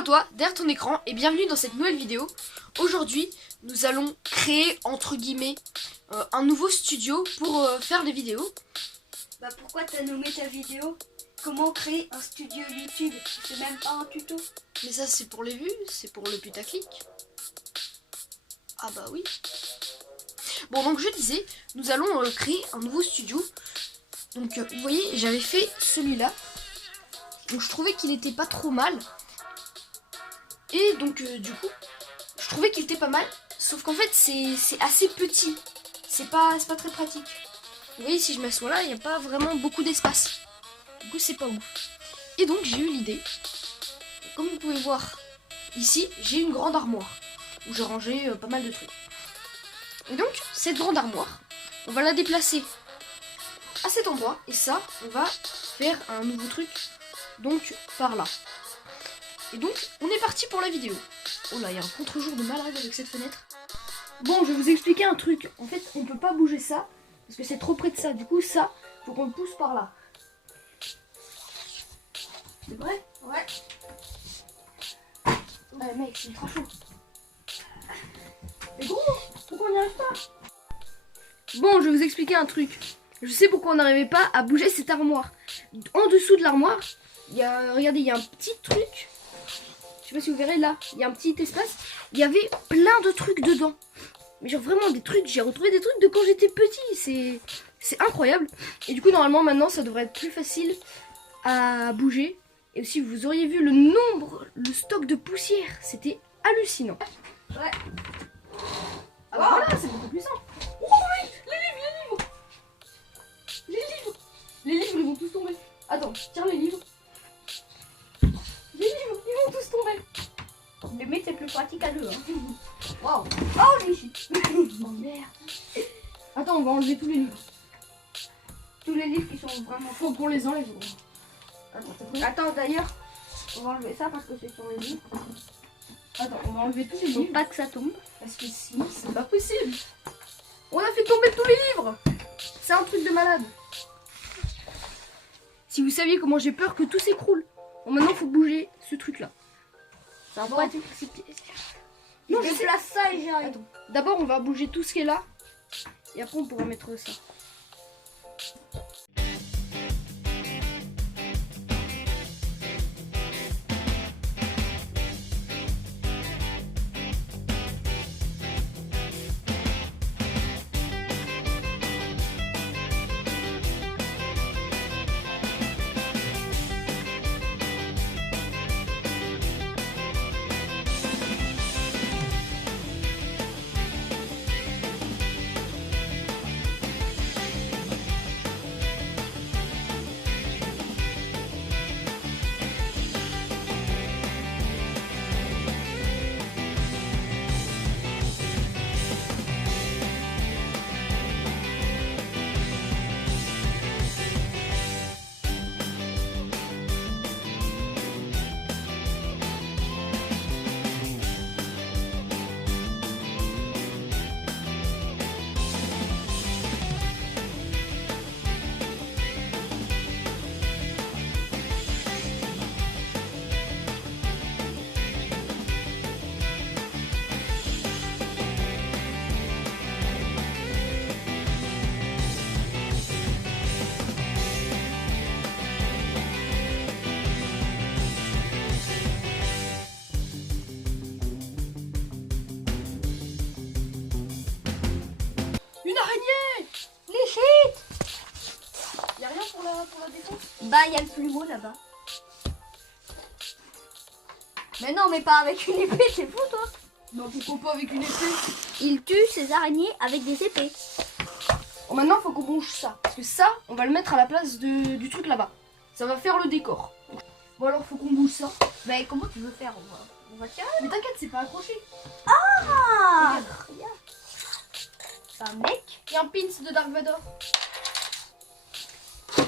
à toi, derrière ton écran, et bienvenue dans cette nouvelle vidéo. Aujourd'hui, nous allons créer, entre guillemets, un nouveau studio pour faire des vidéos. Bah pourquoi t'as nommé ta vidéo comment créer un studio YouTube? C'est même pas un tuto. Mais ça, c'est pour les vues, c'est pour le putaclic. Ah bah oui. Bon, donc je disais, nous allons créer un nouveau studio. Donc, vous voyez, j'avais fait celui-là. Donc, je trouvais qu'il était pas trop mal. Et donc, du coup, je trouvais qu'il était pas mal. Sauf qu'en fait, c'est assez petit. C'est pas très pratique. Vous voyez, si je m'assois là, il n'y a pas vraiment beaucoup d'espace. Du coup, c'est pas ouf. Et donc, j'ai eu l'idée. Comme vous pouvez voir ici, j'ai une grande armoire où j'ai rangé pas mal de trucs. Et donc, cette grande armoire, on va la déplacer à cet endroit. Et ça, on va faire un nouveau truc, donc par là. Et donc, on est parti pour la vidéo. Oh là, il y a un contre-jour de malade avec cette fenêtre. Bon, je vais vous expliquer un truc. En fait, on peut pas bouger ça, parce que c'est trop près de ça. Du coup, ça, faut qu'on le pousse par là. C'est vrai? Ouais. Ouais, mec, c'est trop chaud. Mais gros, pourquoi on n'y arrive pas? Bon, je vais vous expliquer un truc. Je sais pourquoi on n'arrivait pas à bouger cette armoire. En dessous de l'armoire, regardez, il y a un petit truc. Je sais pas si vous verrez là, il y a un petit espace. Il y avait plein de trucs dedans. Mais genre vraiment des trucs, j'ai retrouvé des trucs de quand j'étais petit. C'est incroyable. Et du coup, normalement, maintenant, ça devrait être plus facile à bouger. Et aussi, vous auriez vu le stock de poussière. C'était hallucinant. Ouais. Ah bah voilà, c'est beaucoup plus simple. Oh oui, les livres, ils vont tous tomber. Attends, tiens les livres. Les livres, ils vont tous tomber. Limite c'est plus pratique à deux. Hein. Waouh. Oh les shit. Oh merde. Attends, on va enlever tous les livres. Tous les livres qui sont vraiment Faut qu'on les enlève. Attends, t'as pris? Attends d'ailleurs, on va enlever ça parce que c'est sur les livres. Attends, on va enlever tous les Faut livres. pas que ça tombe. Parce que sinon, c'est pas possible. On a fait tomber tous les livres. C'est un truc de malade. Si vous saviez comment j'ai peur que tout s'écroule. Bon, maintenant, faut bouger ce truc-là. Ça va pas être précipité. Non, je déplace ça et j'arrive. Attends. D'abord, on va bouger tout ce qui est là. Et après, on pourra mettre ça. Une araignée! Les shit. Y'a rien pour la défense? Bah il y a le plumeau là-bas. Mais non mais pas avec une épée, c'est fou toi. Non, pourquoi pas avec une épée? Il tue ses araignées avec des épées. Bon, maintenant, faut qu'on bouge ça. Parce que ça, on va le mettre à la place du truc là-bas. Ça va faire le décor. Bon, alors, faut qu'on bouge ça. Mais comment tu veux faire? On va tirer. Mais t'inquiète, c'est pas accroché. Ah Regarde. C'est un mec. Il y a un pins de Dark Vador.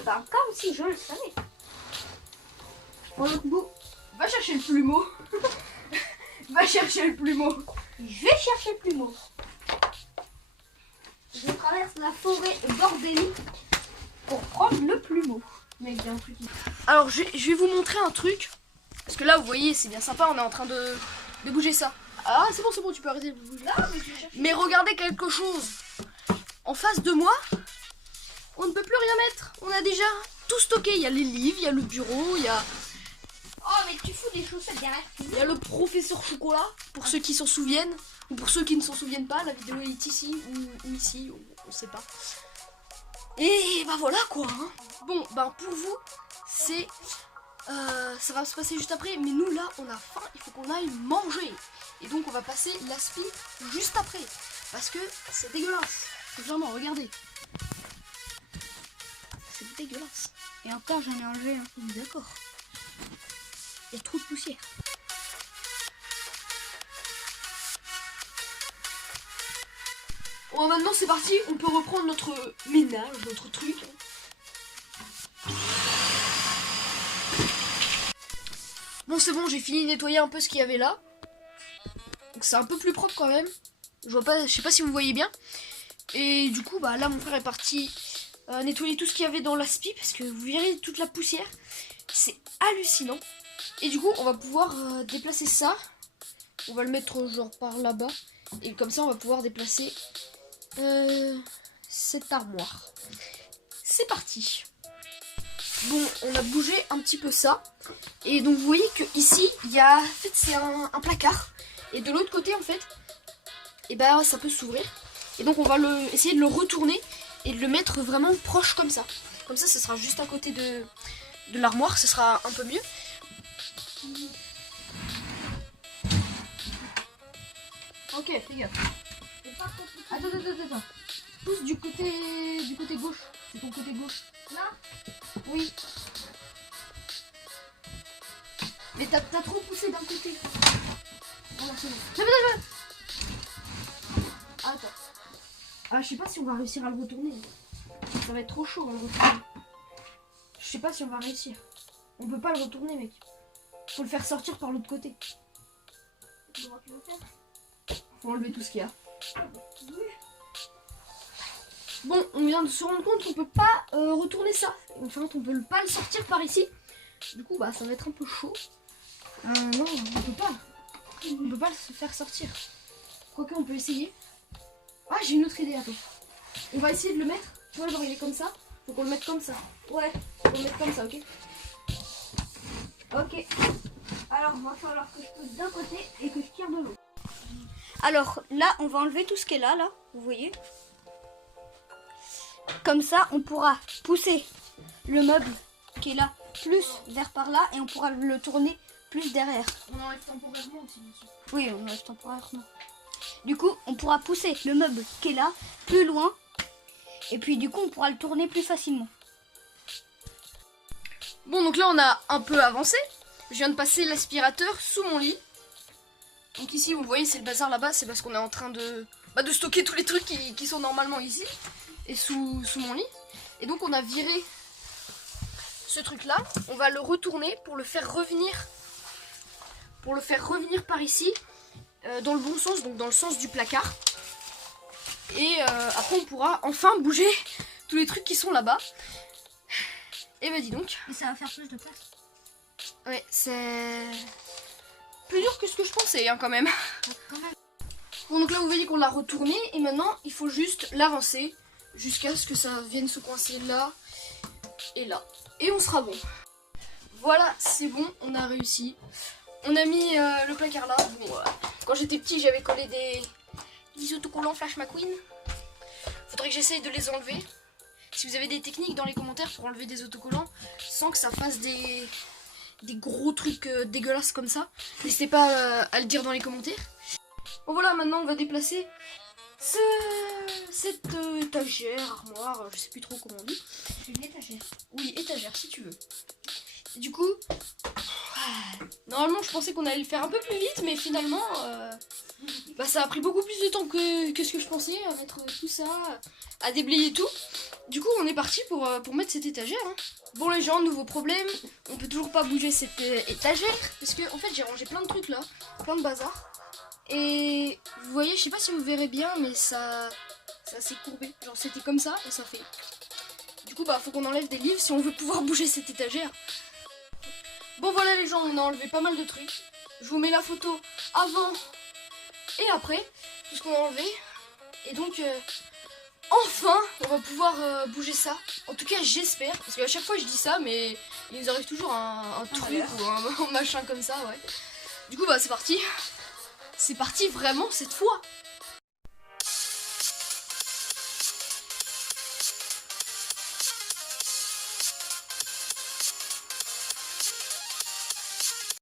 Bah, comme si je le savais. Pour l'autre bout. Va chercher le plumeau. Va chercher le plumeau. Je vais chercher le plumeau. Je traverse la forêt bordélique pour prendre le plumeau. Mec, il y a un truc. Alors, je vais vous montrer un truc. Parce que là, vous voyez, c'est bien sympa, on est en train de bouger ça. Ah, c'est bon, tu peux arrêter de bouger. Mais regardez quelque chose. En face de moi, on ne peut plus rien mettre. On a déjà tout stocké. Il y a les livres, il y a le bureau, il y a... Oh, mais tu fous des chaussettes derrière. Il y a le professeur Chocolat, pour ceux qui s'en souviennent. Ou pour ceux qui ne s'en souviennent pas, la vidéo est ici ou ici, on sait pas. Et bah voilà quoi. Hein. Bon, bah pour vous, c'est... ça va se passer juste après, mais nous là on a faim, il faut qu'on aille manger. Et donc on va passer l'aspi juste après. Parce que c'est dégueulasse. Vraiment, regardez. C'est dégueulasse. Et encore, j'en ai enlevé un. D'accord. Il y a trop de poussière. Bon, maintenant c'est parti, on peut reprendre notre ménage, notre truc. Bon, c'est bon, j'ai fini de nettoyer un peu ce qu'il y avait là. Donc c'est un peu plus propre quand même. Je sais pas si vous voyez bien. Et du coup, bah là mon frère est parti nettoyer tout ce qu'il y avait dans l'aspi parce que vous verrez toute la poussière. C'est hallucinant. Et du coup, on va pouvoir déplacer ça. On va le mettre genre par là-bas. Et comme ça, on va pouvoir déplacer cette armoire. C'est parti. Bon, on a bougé un petit peu ça. Et donc, vous voyez que ici, il y a... En fait, c'est un placard. Et de l'autre côté, en fait, et bah, ça peut s'ouvrir. Et donc, on va essayer de le retourner et de le mettre vraiment proche comme ça. Comme ça, ce sera juste à côté de l'armoire. Ce sera un peu mieux. Ok, fais gaffe. Attends. Pousse du côté gauche. C'est ton côté gauche. Là? Oui. Mais t'as trop poussé d'un côté. Voilà, c'est bon. Attends. Ah, je sais pas si on va réussir à le retourner. Ça va être trop chaud à le retourner. Je sais pas si on va réussir. On peut pas le retourner, mec. Faut le faire sortir par l'autre côté. Faut enlever tout ce qu'il y a. Bon, on vient de se rendre compte qu'on peut pas retourner ça. Enfin, on peut pas le sortir par ici. Du coup, bah, ça va être un peu chaud. Non, on peut pas. On peut pas le faire sortir. Quoique, on peut essayer. Ah, j'ai une autre idée, attends. On va essayer de le mettre. Tu vois, genre, il est comme ça. Faut qu'on le mette comme ça. Ouais. Faut le mettre comme ça, ok? Ok. Alors, il va falloir que je pousse d'un côté et que je tire de l'autre. Alors, là, on va enlever tout ce qui est là, vous voyez. Comme ça, on pourra pousser le meuble qui est là plus vers par là et on pourra le tourner plus derrière. On enlève temporairement aussi, bien sûr. Oui, on enlève temporairement. Du coup, on pourra pousser le meuble qui est là plus loin et puis du coup, on pourra le tourner plus facilement. Bon, donc là, on a un peu avancé. Je viens de passer l'aspirateur sous mon lit. Donc ici, vous voyez, c'est le bazar là-bas. C'est parce qu'on est en train de stocker tous les trucs qui sont normalement ici. Et sous mon lit. Et donc, on a viré ce truc-là. On va le retourner pour le faire revenir. Pour le faire revenir par ici. Dans le bon sens, donc dans le sens du placard. Et après, on pourra enfin bouger tous les trucs qui sont là-bas. Et bah, dis donc. Et ça va faire plus de place. Ouais, c'est plus dur que ce que je pensais, hein, quand même. Bon, donc là, vous voyez qu'on l'a retourné. Et maintenant, il faut juste l'avancer jusqu'à ce que ça vienne se coincer là et là. Et on sera bon. Voilà, c'est bon, on a réussi. On a mis le placard là. Bon, quand j'étais petit, j'avais collé des autocollants Flash McQueen. Faudrait que j'essaye de les enlever. Si vous avez des techniques dans les commentaires pour enlever des autocollants sans que ça fasse des gros trucs dégueulasses comme ça, n'hésitez pas à le dire dans les commentaires. Bon voilà, maintenant on va déplacer cette étagère, armoire, je sais plus trop comment on dit. Une étagère. Oui, étagère si tu veux. Et du coup, normalement je pensais qu'on allait le faire un peu plus vite, mais finalement bah, ça a pris beaucoup plus de temps que ce que je pensais à mettre tout ça, à déblayer tout. Du coup on est parti pour mettre cette étagère. Hein. Bon les gens, nouveau problème, on peut toujours pas bouger cette étagère parce que en fait j'ai rangé plein de trucs là, plein de bazar. Et vous voyez, je sais pas si vous verrez bien, mais ça s'est courbé. Genre c'était comme ça et ça fait. Du coup bah faut qu'on enlève des livres si on veut pouvoir bouger cette étagère. Bon voilà les gens, on a enlevé pas mal de trucs. Je vous mets la photo avant et après, tout ce qu'on a enlevé. Et donc, enfin, on va pouvoir bouger ça. En tout cas, j'espère. Parce qu'à chaque fois, je dis ça, mais il nous arrive toujours un truc ou un machin comme ça, ouais. Du coup, bah c'est parti. C'est parti vraiment cette fois.